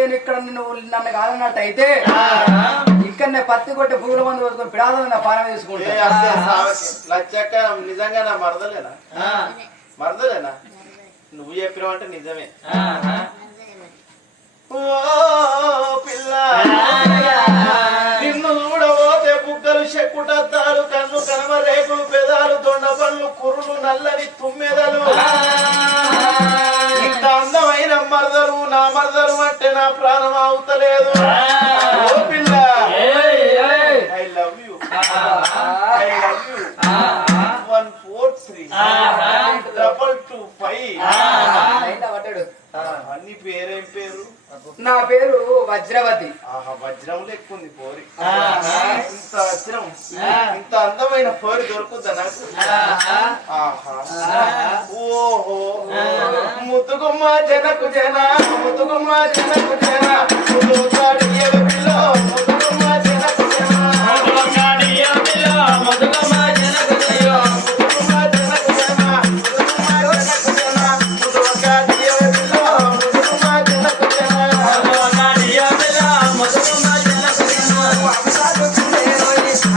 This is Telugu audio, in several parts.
ఎవరిని నువ్వు నన్ను కాదన్నట్టు అయితే ఇక్కడనే పత్తి కొట్టి పురుగుల మందు కొట్టుకొని పిడాదని నా పానం తీసుకుంటా. లచ్చక్క నిజంగా నా మరదలేనా? మరదలేనా? నువ్వు చెప్పినావంటే నిజమే. ఓ నా మరదలు అంటే నా ప్రాణం అవుతలేదు ఓ పిల్ల. I love you I love you one four three double two five పట్టాడు అన్ని పేరేం పేరు నా పేరు వజ్రవతి. పోరి. ఇంత వజ్రం. ఇంత అందమైన పోరి దొరుకుద్దా నాకు? ఓహో. ముద్దుగుమ్మ జనకు జన ముద్దుగుమ్మ జనకు జన.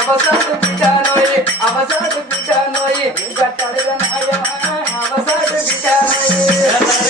అవసాదు బిడ్డానోయ్ అవసాదు బిడ్డానోయ్ గట్టడిగా నాయమా అవసాదు బిడ్డానోయ్